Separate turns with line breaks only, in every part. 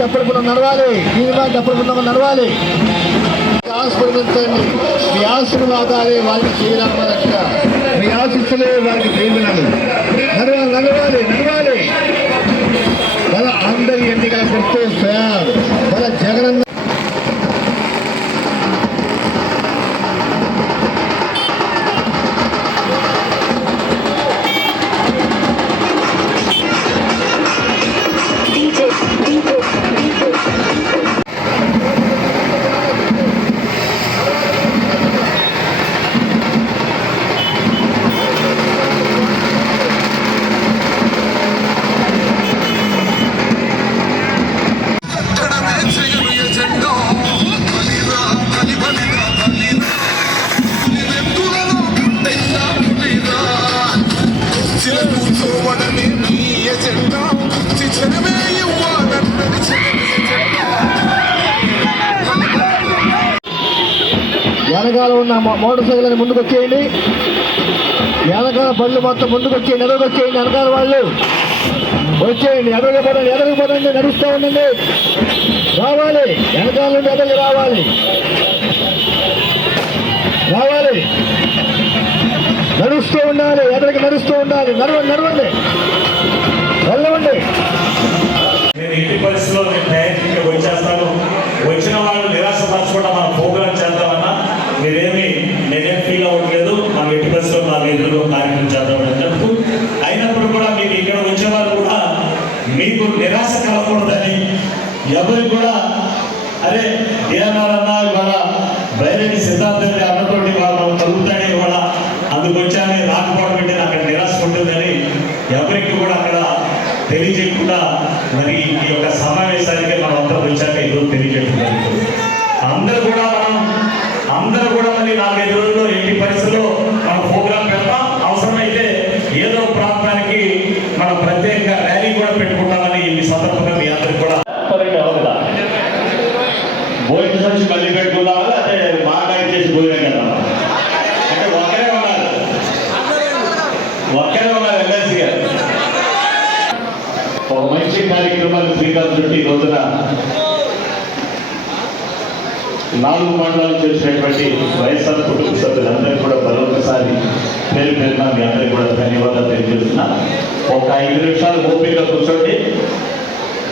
తీర్మా డబ్బులు నడవాలి తీర్మా డబ్బులు నడవాలి. ఆశీర్వదించండి మీ ఆశీర్వాదాలే వారికి శ్రీరామరక్ష మీ ఆశీస్సులే వారికి దీవెనలు నడవాలి నడవాలి నడవాలి. మన అందరి ఎన్నికల గుర్తు ఫ్యాన్ ఉన్న మోటార్ సైకిల్ అని ముందుకు వచ్చేయండి వెనకాల బండ్లు మొత్తం ముందుకు వచ్చేయండి ఎదురుకు వచ్చేయండి వెనకాల వాళ్ళు. వచ్చేయండి ఎదురుగా పడండి ఎదురుగా పడండి నడుస్తూ ఉండండి. రావాలి వెనకాల నుండి ఎదురుగా రావాలి. రావాలి. నడుస్తూ ఉండాలి ఎదురుగా నడుస్తూ ఉండాలి. నడవండి నడవండి. వెళ్ళవండి.
నేను ఇంటి పరిస్థితిలో నేను ప్రయత్నించి వచ్చేస్తాను. వచ్చిన వాళ్ళు నిరాశపరచుకుంటా మనం ప్రోగ్రామ్ చేద్దామన్నా créeme పేరున మీ అందరికీ కూడా ధన్యవాదాలు తెలియజేస్తున్నా. ఒక ఐదు నిమిషాలు ఓపికగా కూర్చోండి.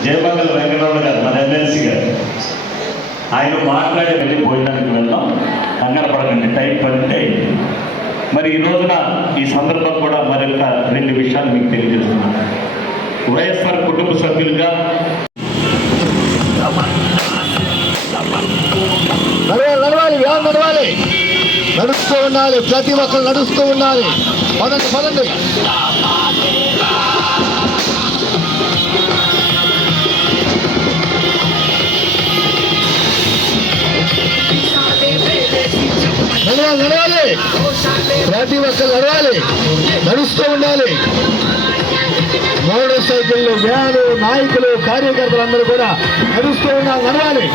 జయమంగళ వెంకటరమణ గారు మన ఎమ్మెల్సీ గారు. ఆయన మాట్లాడే వెళ్ళి భోజనానికి వెళ్దాం. కంగారు పడకండి టైం పడితే మరి ఈ రోజున ఈ సందర్భం కూడా మరొక రెండు విషయాలు మీకు తెలియజేస్తున్నాను వైఎస్ఆర్ కుటుంబ సభ్యులుగా
నడుస్తూ ఉండాలి ప్రతి ఒక్కరు నడుస్తూ ఉండాలి. పదండి పదండి. నడవాలి నడవాలి. ప్రతి ఒక్కరు నడవాలి నడుస్తూ ఉండాలి. మోటార్ సైకిళ్ళు వ్యాలు నాయకులు కార్యకర్తలు అందరూ కూడా నడుస్తూ ఉండాలి నడవాలి.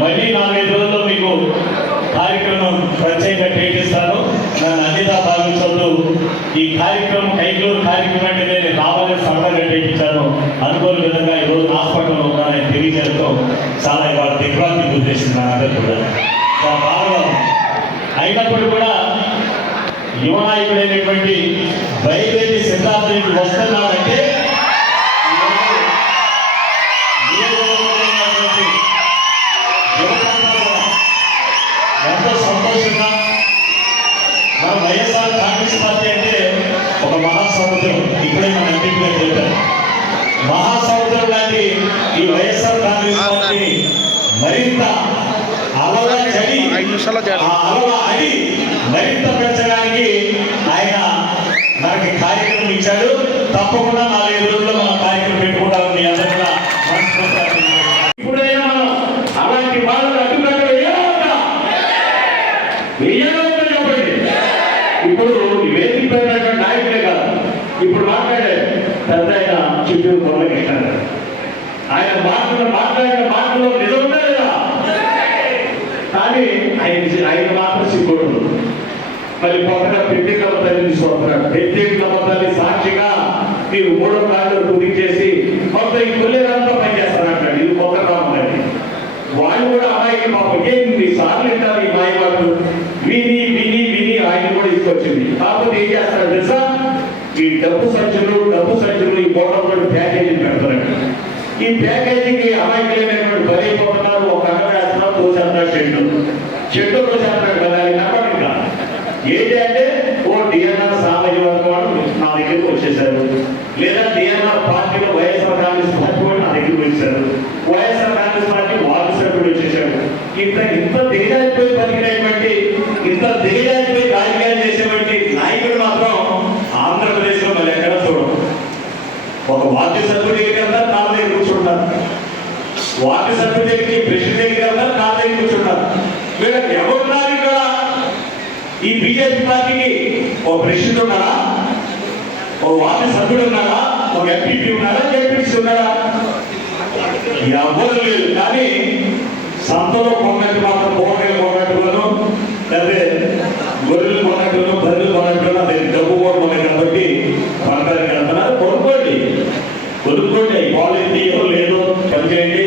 మళ్ళీ నాలుగైదు రోజుల్లో మీకు కార్యక్రమం ప్రత్యేకంగా చేపిస్తాను నన్ను అన్నిదా భావించొద్దు ఈ కార్యక్రమం కైకూరు కార్యక్రమం అంటే నేను రావాలని సరదాగా చేయించాను అనుకోని విధంగా ఈరోజు హాస్పిటల్లో ఉన్నానని తెలియజేయడంతో చాలా ఇవాళ దిగ్భ్రాంతి గుర్తిస్తుంది అందరూ కూడా. చాలా బాగా అయినప్పుడు కూడా యువ నాయకుడైనటువంటి బయలుదేరి సిద్ధార్థ వస్తున్నానంటే చడి మరింత పెంచడానికి ఆయన మనకి కార్యక్రమం ఇచ్చాడు. తప్పకుండా నాలుగైదు రోజుల్లో మనం కార్యక్రమం పెట్టుకుంటాం మీ అందరూ కూడా ఇప్పుడైనా మనం అలాంటి వాళ్ళు అడ్డుకట్ట వేయాలంట చెప్పండి ఇప్పుడు ఈ వేదిక పెట్టినటువంటి నాయకులే కాదు ఇప్పుడు మాట్లాడే పెద్ద ఆయన చిత్తూరు కొల్లకృష్ణ గారు. ఆయన మాటలు మాట్లాడిన మాటలో నిజం ఉందా లేదా కానీ ఆయన ఆయన మాత్రం సిగ్గుడు మరి కొత్తగా పెద్దెక్క తల్లి తీసుకొస్తున్నాడు పెద్దెక్క సాక్షిగా మీరు మూడో మొత్తం ఈ కొల్లేరంతా పనిచేస్తారు? అంటాడు. ఇది కొత్త రామని వాళ్ళు కూడా అమ్మాయికి పాపం. ఎన్ని సార్లు వింటారు ఈ మాయ విని విని విని ఆయన కూడా తీసుకొచ్చింది. కాకపోతే ఏం చేస్తాడు తెలుసా? ఈ డబ్బు సంచులు డబ్బు సంచులు ఈ గోడలు ప్యాకేజీ పెడతారు ఈ ప్యాకేజీకి అమాయకులైనటువంటి బలైపోతున్నారు ఒక అన్న తోసేస్తున్నారు చెట్టు షెడ్డు. కదా నమ్మకం ఇంకా ఏంటి అంటే డిఎన్ఆర్ సామాజిక వర్గం వాళ్ళు నా దగ్గరకు వచ్చేసారు లేదా డిఎన్ఆర్ పార్టీలో వైఎస్ఆర్ కాంగ్రెస్ పార్టీ వాళ్ళు నా దగ్గరకు వచ్చారు వైఎస్ఆర్ కాంగ్రెస్ పార్టీ వాళ్ళు సభ్యుడు వచ్చేసాడు ఇంత ఇంత దిగజారిపోయి బతికినటువంటి ఇంత దిగజారిపోయి రాజకీయాలు చేసేటువంటి నాయకుడు మాత్రం ఆంధ్రప్రదేశ్లో మళ్ళీ ఎక్కడ చూడం ఒక వార్డు సభ్యుడి దగ్గరికి వెళ్తారు కాళ్ళ దగ్గర కూర్చుంటారు. వార్డు సభ్యుడి దగ్గరికి ప్రెసిడెంట్ దగ్గరికి వెళ్తారు కాళ్ళ దగ్గర కూర్చుంటారు. వీళ్ళకి ఎవరు ఈ బీజేపీ పార్టీకి ఒక ప్రెసిడెంట్ ఉన్నారా ఒక వార్డు సభ్యుడు ఉన్నారా ఒక ఎంపీపీ ఉన్నారా జడ్పీసీ ఉన్నారా ఎవరు లేదు కానీ సంతలో కొన్నట్టు మాత్రం కూరగాయలు కొన్నట్టులను లేకపోతే గొర్రెలు కొన్నట్టులను బర్రెలు కొన్నట్టులను అదే డబ్బు కూడా కాబట్టి కొనడానికి వెళ్తున్నారు. కొనుక్కోండి. కొనుక్కోండి. క్వాలిటీ ఎవరు లేదో పనిచేయండి.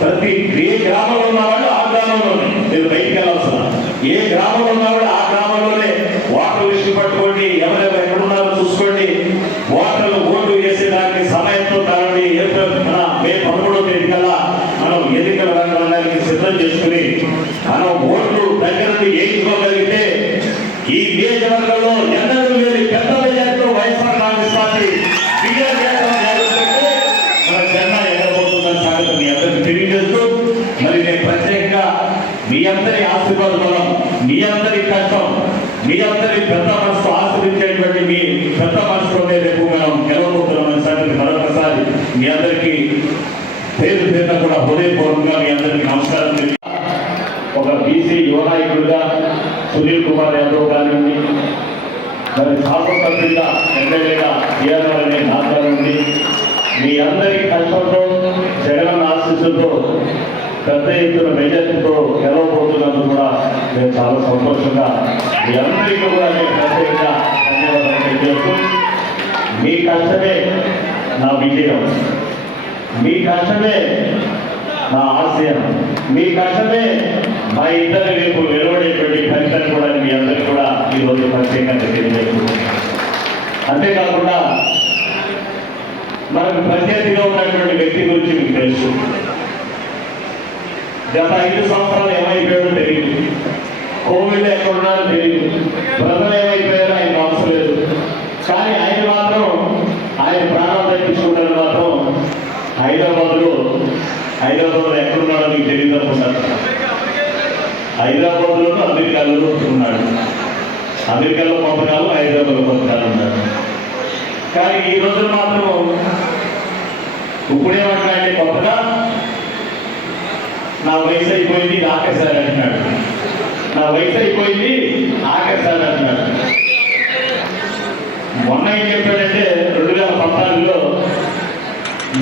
ప్రతి ఏ గ్రామంలో ఉన్నవాళ్ళు ఆ గ్రామంలోనే. మీరు బయటికి వెళ్ళాల్సిన ఏ గ్రామంలో మీ అందరికీ పేరు పేరున కూడా హృదయపూర్వకంగా మీ అందరికీ నమస్కారం ఒక బీసీ యువ నాయకుడిగా సునీల్ కుమార్ యాదవ్ కానివ్వండి మరి శాసనసభ్యుడిగా ఎమ్మెల్యేగా టీఆర్ఆర్ అనే మాట్లాడండి. మీ అందరి కష్టంతో జగన్ ఆశీస్సులతో పెద్ద ఎత్తున మెజార్టీతో గెలవబోతున్నందుకు కూడా నేను చాలా సంతోషంగా మీ అందరికీ కూడా నేను ప్రత్యేకంగా ధన్యవాదాలు తెలియజేస్తూ మీ కష్టమే నా విజయం. మీ కష్టమే నా ఆశయం. మీ కష్టమే మా ఇద్దరి రేపు నిలబడేటువంటి ఫలితం కూడా మీ అందరికీ కూడా ఈరోజు ప్రత్యేకంగా తెలియజేస్తున్నాను. అంతేకాకుండా మనకు ప్రత్యర్థిగా ఉన్నటువంటి వ్యక్తి గురించి మీకు తెలుసు. గత ఐదు సంవత్సరాలు ఏమైపోయాడో తెలియదు. కోవిడ్ ఎక్కడున్నారో తెలియదు. ప్రజలు ఏమైపోయారో ఆయన అవసరం లేదు. కానీ ఆయన మాత్రం ఆయన ప్రాణాలు తగ్గించుకుంటారు మాత్రం హైదరాబాద్లో హైదరాబాద్లో ఎక్కడున్నాడో మీకు తెలియదు అనుకుంటారు హైదరాబాద్లోనూ అమెరికాలో ఉన్నాడు అమెరికాలో కొంతకాలం హైదరాబాద్లో కొంతకాలం ఉన్నాడు కానీ ఈ రోజు మాత్రం ఇప్పుడేమంటాడంటే కొత్తగా నా వయసు అయిపోయింది ఆకేశారు అంటున్నాడు. నా వయసు అయిపోయింది ఆకేశారు అంటున్నాడు. మొన్న ఏం చెప్పాడంటే రెండు వేల పద్నాలుగులో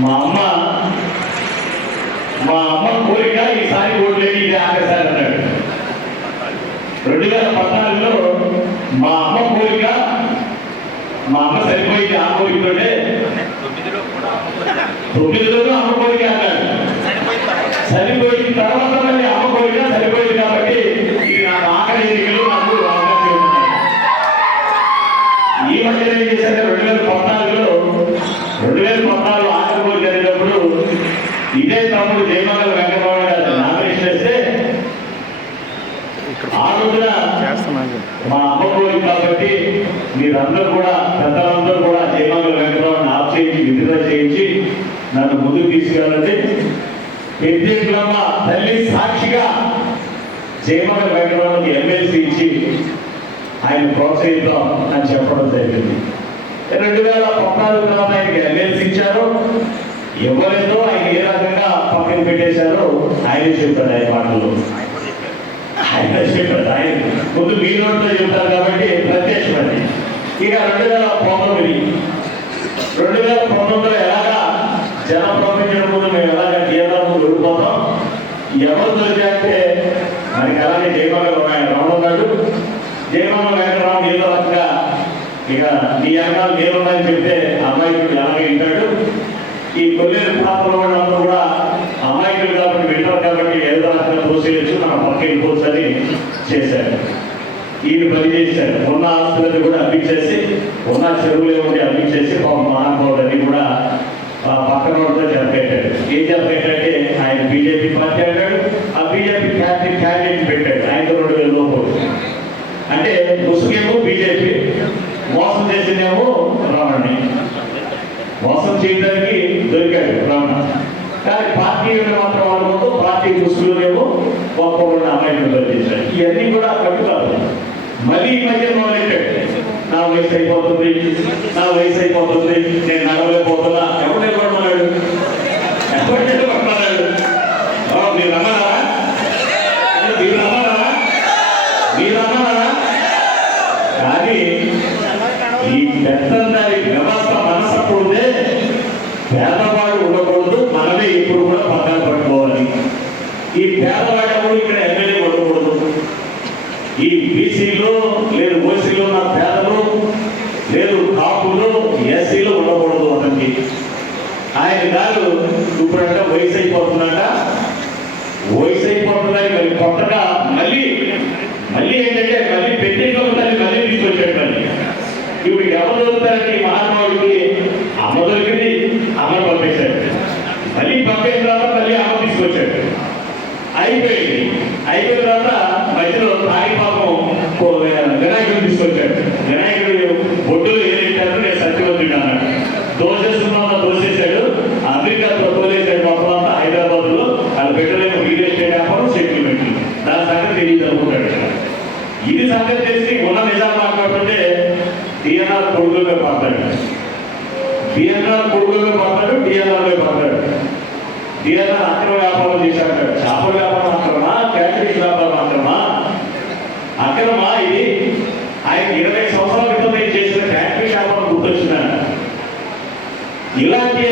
మా అమ్మ మా అమ్మ కోరిక ఈసారి ఓట్లేని ఇది ఆకేసారి తొమ్మిదిలోనూ అమ్మ కోరిక అన్నాడు సరిపోయిన తర్వాత మళ్ళీ అమ్మ కాబట్టి ఇది నాకు ఆఖరి ఎన్నికలు నాకు ఈ మధ్య ఏం చేశారంటే రెండు వేల పద్నాలుగులో రెండు వేల పద్నాలుగు ఆఖరి జరిగినప్పుడు ఇదే తమ్ముడు జయమంగళ వెంకటరావు గారు నామినేషన్ వేస్తే ఆ రోజున మా అమ్మ కోరిక కాబట్టి మీరందరూ కూడా పెద్దలందరూ కూడా జయమంగళ వెంకటరావు ఆఫ్ చేయించి విడుదల చేయించి నన్ను ముందుకు తీసుకెళ్ళండి. పెద్దమ్మ తల్లి సాక్షిగా జయమంగళ వెంకటరావుకి ఎమ్మెల్సీ ఇచ్చి ఆయన ప్రోత్సహిద్దాం అని చెప్పడం జరిగింది. రెండు వేల పద్నాలుగు తర్వాత ఆయనకి ఎమ్మెల్సీ ఇచ్చారు. ఇవ్వలేదో ఆయన ఏ రకంగా పక్కన పెట్టేశారో ఆయనే చెప్పాడు ఆయన మాటల్లో ఆయన చెప్పాడు ఆయన. ముందు మీ నోట్లో చెప్తారు కాబట్టి ప్రత్యక్షమండి ఇక రెండు వేల పంతొమ్మిది. రెండు వేల పంతొమ్మిదిలో ఎలా జన ప్రపంచం ముందు మేము ఎలాగ జీవితం ముందు ఓడిపోతాం ఎవరు దొరికారంటే మనకి అలాగే జయమంగళ రావడం ఉన్నాడు. జయమంగళ వెంకటరావు ఏదో రకంగా ఇక నీ అన్నాలు నేనున్నాయని చెప్తే అమాయకుడు అలాగే వింటాడు. ఈ కొల్లేరు ప్రాంతంలో అందరూ కూడా అమాయకులు కాబట్టి వింటారు కాబట్టి ఏదో రకంగా తోసేయచ్చు మన పక్కకి వెళ్ళిపోవచ్చని చేశారు. ఈయన పని చేశారు. ఉన్న ఆస్తులను కూడా అప్పించేసి ఉన్న చెరువులు ఏముంటే అప్పించేసి పాపం మహానుభావులని పక్కన వాళ్ళతో చెప్పేటాడు ఏం చెప్పేటంటే ఆయన బీజేపీ పార్టీ అన్నాడు ఆ బీజేపీ క్యాండిడేట్ క్యాండిడేట్ పెట్టాడు ఆయనతో రెండు వేల లోపు. అంటే ముసుగేమో బీజేపీ మోసం చేసిందేమో రావణ్ణి మోసం చేయడానికి దొరికాడు రావణ. కానీ పార్టీ మాత్రం వాళ్ళతో పార్టీ ముసుగులేమో ఒక్కొక్కరు అమాయకులు దొరికించాడు ఇవన్నీ కూడా కట్టుకాదు మళ్ళీ ఈ మధ్య మొదలెట్టాడు. నా వయసు అయిపోతుంది నా వయసు అయిపోతుంది నేను నడవలేకపోతున్నా. ఎవరు నిలబడమన్నాడు ఎవరు నిలబడమన్నాడు ఆ, మీరు రమ్మన్నారా మీరు రమ్మన్నారా మీరు రమ్మన్నారా కానీ ఈ పెద్దందరి వ్యవస్థ మనసప్పుడుదే. పేదవాడు ఉండకూడదు మనమే ఇప్పుడు కూడా పక్కన పట్టుకోవాలి. ఈ పేదవాడు ఎవరు? ఇక్కడ ఎమ్మెల్యే ఉండకూడదు ఈ బీసీలో లేదు ఓసీలో ఉన్న పేదలు లేదు కాపులు ఎస్సీలు ఉండకూడదు అతనికి ఆయన గారు ఇప్పుడంటే వయసు అయిపోతున్నాడ వయసు అయిపోతుందని మరి కొత్తగా మళ్ళీ మళ్ళీ ఏంటంటే మళ్ళీ పెట్టిన తల్లి మళ్ళీ తీసుకొచ్చాడు మళ్ళీ ఇప్పుడు ఎవరు దొరుకుతారంటే ఈ మహానుభావుడికి అమ్మ దొరికింది అమ్మ పంపించాడు మళ్ళీ పంపేసిన తర్వాత మళ్ళీ అమ్మ తీసుకొచ్చాడు అయిపోయింది అయిపోయిన తర్వాత మధ్యలో తాగి పాపం ఓ వినాయకుడు తీసుకొచ్చాడు వినాయకుడు బొడ్డులు ఏదైతారు నేను సత్యవంతుడు అన్నాడు దోషేస్తున్నా దోషేశాడు అమెరికాతో తోలేశాడు మొత్తం అంతా హైదరాబాద్లో అది పెట్టలేము రియల్ ఎస్టేట్ వ్యాపారం సెటిల్మెంట్ దాని సంగతి తెలియదు అనుకుంటాడు ఇది సంగతి తెలిసి ఉన్న నిజాలు మాట్లాడుతుంటే డిఎన్ఆర్ కొడుకులపై పడతాడు డిఎన్ఆర్ కొడుకులపై పడతాడు డిఎన్ఆర్ పై పడతాడు. డిఎన్ఆర్ అక్రమ వ్యాపారం చేశాడు చేపల వ్యాపారం అక్రమా క్యాటరీస్ వ్యాపారం అక్రమా అక్రమా ఇది ఆయన ఇరవై సంవత్సరాల క్రితం నేను చేసిన క్యాటరింగ్ వ్యాపారం గుర్తొచ్చిన ఇలాంటి